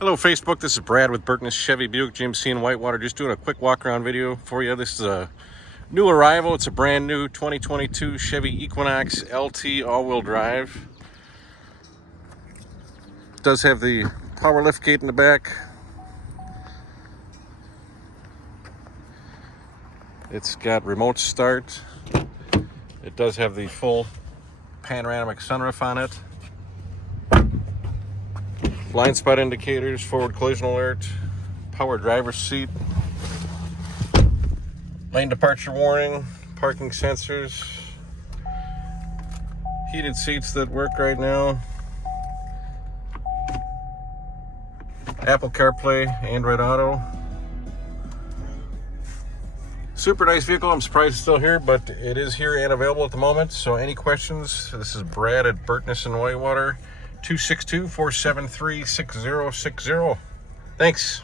Hello Facebook, this is Brad with Burtness Chevy Buick GMC in Whitewater. Just doing a quick walk around video for you. This is a new arrival. It's a brand new 2022 Chevy Equinox LT all-wheel drive. It does have the power liftgate in the back. It's got remote start. It does have the full panoramic sunroof on it. Blind spot indicators, forward collision alert, power driver's seat, lane departure warning, parking sensors, heated seats that work right now, Apple CarPlay, Android Auto. Super nice vehicle. I'm surprised it's still here, but it is here and available at the moment. So any questions, this is Brad at Burtness in Whitewater. 262-473-6060. Thanks.